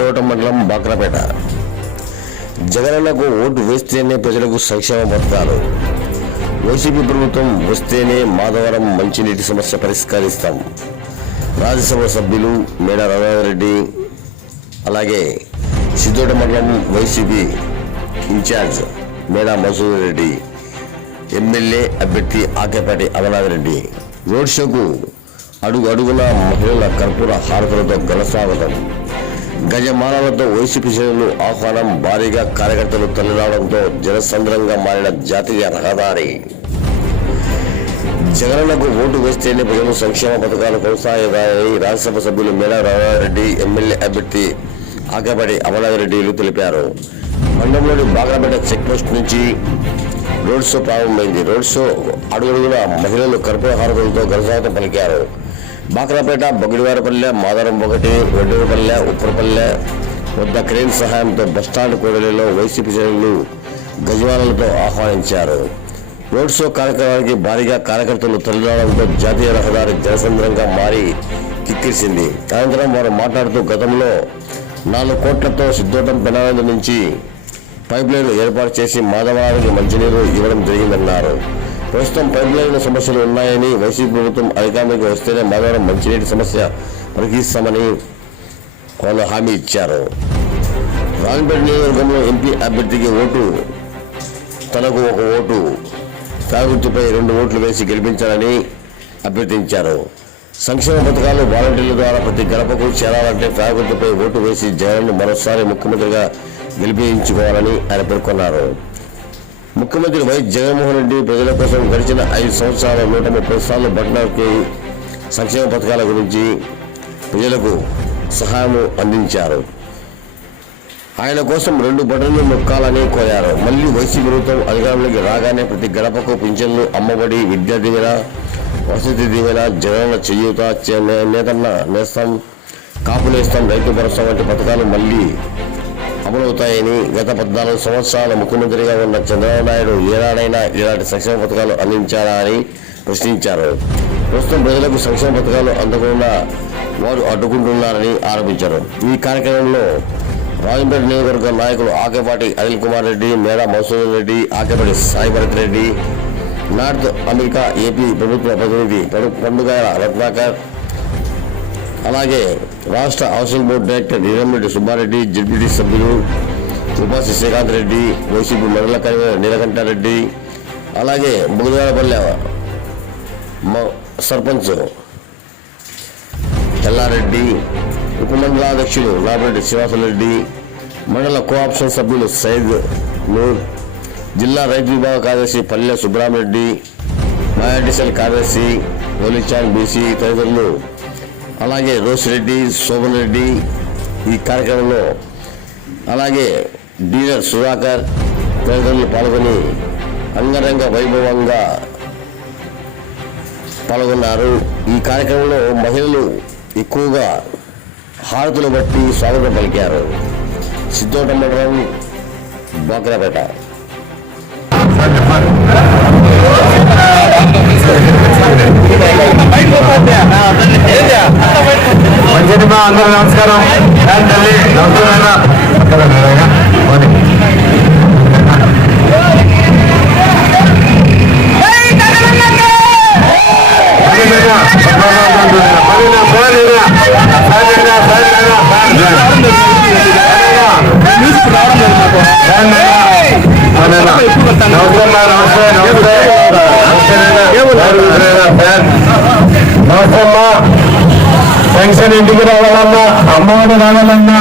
మండలం బాక్రపేట. జగనన్నకు ఓటు వేస్తేనే ప్రజలకు సంక్షేమ పథకాలు. వైసీపీ ప్రభుత్వం వస్తేనే మాధవరం మంచినీటి సమస్య పరిష్కరిస్తాం. రాజ్యసభ సభ్యులు మేడ రఘునాథరెడ్డి అలాగే సిద్ధోట మండలం YCP incharge Meda Masood Reddy MLA అభ్యర్థి ఆకేపాటి అమరనాథరెడ్డి రోడ్ షోకు అడుగు అడుగున మహిళల కర్పూర హారతులతో ఘన స్వాగతం. గజమాలలతో వైసీపీ శ్రేణులు ఆహ్వానం భారీగా కార్యకర్తలు తల్లిరావడంతో జనసంద్రంగా మారిన జాతీయ రహదారి. జగనన్నకు ఓటు వేస్తేనే ప్రజలు సంక్షేమ పథకాలు కొనసాగుతాయని రాజ్యసభ సభ్యులు మేడా రామారెడ్డి ఎమ్మెల్యే అభ్యర్థి ఆకపడి అమరావరెడ్డిలు తెలిపారు. మండలంలోని బాగ్రపేట చెక్పోస్ట్ నుంచి రోడ్ షో ప్రారంభమైంది. రోడ్ షో అడుగుడుగున మహిళలు కర్పూర హారతులతో ఘనస్వాగతం పలికారు. బాక్రాపేట బొగిడివారపల్లె మాదరం ఒకటి వడ్డూరుపల్లె ఉప్పరపల్లె వద్ద క్రేన్ సహాయంతో బస్టాండ్ కూడలిలో వైసీపీ శ్రేణులు గజవాలతో ఆహ్వానించారు. రోడ్ షో కార్యక్రమానికి భారీగా కార్యకర్తలు తరలిరావడంతో జాతీయ రహదారి జనసంద్రంగా మారి కిక్కిరిసింది. అనంతరం వారు మాట్లాడుతూ గతంలో నాలుగు కోట్లతో సిద్ధోటం పెనాలందు నుంచి పైప్ లైన్ ఏర్పాటు చేసి మాధవరానికి మంచినీరు ఇవ్వడం జరిగిందన్నారు. ప్రస్తుతం పైప్ లైన్ సమస్యలు ఉన్నాయని వైసీపీ ప్రభుత్వం అధికారంలోకి వస్తేనే మాధవరం మంచినీటి సమస్య పరిహరిస్తామని వాళ్ళు హామీ ఇచ్చారు. రాజంపేట నియోజకవర్గంలో ఎంపీ అభ్యర్థికి ఓటు తనకు ఒక ఓటు తాగుర్తిపై రెండు ఓట్లు వేసి గెలిపించాలని అభ్యర్థించారు. సంక్షేమ పథకాలు వాలంటీర్ల ద్వారా ప్రతి గడపకు చేరాలంటే తాగుర్తిపై ఓటు వేసి జగన్ను మరోసారి ముఖ్యమంత్రిగా గెలిపించుకోవాలని ఆయన పేర్కొన్నారు. ముఖ్యమంత్రి వైఎస్ జగన్మోహన్ రెడ్డి ప్రజల కోసం గడిచిన ఐదు సంవత్సరాల నూట ముప్పై సార్లు బట్నాకి సంక్షేమ పథకాల గురించి ప్రజలకు సహాయం అందించారు. ఆయన కోసం రెండు బటన్లు నొక్కాలని కోరారు. మళ్ళీ వైసీపీ ప్రభుత్వం అధికారంలోకి రాగానే ప్రతి గడపకు పింఛన్లు అమ్మబడి విద్యా దీవెన వసతి దీవెన జగనన్న చేయూత నేతన్న నేస్తం కాపు నేస్తం రైతు భరోసా వంటి పథకాలు మళ్ళీ అమలవుతాయని గత పద్నాలుగు సంవత్సరాల ముఖ్యమంత్రిగా ఉన్న చంద్రబాబు నాయుడు ఏనాడైనా ఇలాంటి సంక్షేమ పథకాలు అందించారా అని ప్రశ్నించారు. ప్రస్తుతం ప్రజలకు సంక్షేమ పథకాలు అందకుండా వారు అడ్డుకుంటున్నారని ఆరోపించారు. ఈ కార్యక్రమంలో రాజంపేట నియోజకవర్గ నాయకులు Akepati Anil Kumar Reddy Meda Masood Reddy Akepati Saibharat Reddy North America AP ప్రభుత్వ ప్రతినిధి పండుగ రత్నాకర్ అలాగే రాష్ట్ర housing board director Neelamreddy Subbareddy ZPT సభ్యులు ఉపాసి శ్రీకాంత్ రెడ్డి వైసీపీ మండల కన్వీనర్ నీలకంఠారెడ్డి అలాగే ముగుదాడపల్లె సర్పంచ్ తెల్లారెడ్డి ఉపమండలాధ్యక్షులు నామిరెడ్డి శ్రీనివాసరెడ్డి మండల కోఆప్షన్ సభ్యులు సైద్ నూర్ జిల్లా రైతు విభాగ కార్యదర్శి పల్లె సుబ్రహ్మరెడ్డి మాయాడిసల్ కార్యదర్శి ఓలిచాన్ బీసీ తదితరులు అలాగే రోసిరెడ్డి శోభన్ రెడ్డి ఈ కార్యక్రమంలో అలాగే డీలర్ సుధాకర్ తదితరులు పాల్గొని అంగరంగ వైభవంగా పాల్గొన్నారు. ఈ కార్యక్రమంలో మహిళలు ఎక్కువగా హారతులు బట్టి స్వాగతం పలికారు. సిద్ధోట మండలం బోకరాపేట. మంచిదిమా అందరూ నమస్కారం తల్లి నమస్కారం నమస్తే నమస్తే నమస్తే నమస్తే నమస్తే నమస్తే పెన్షన్ ఇంటికి రావాలన్నా అమ్మఒడి రావాలన్నా.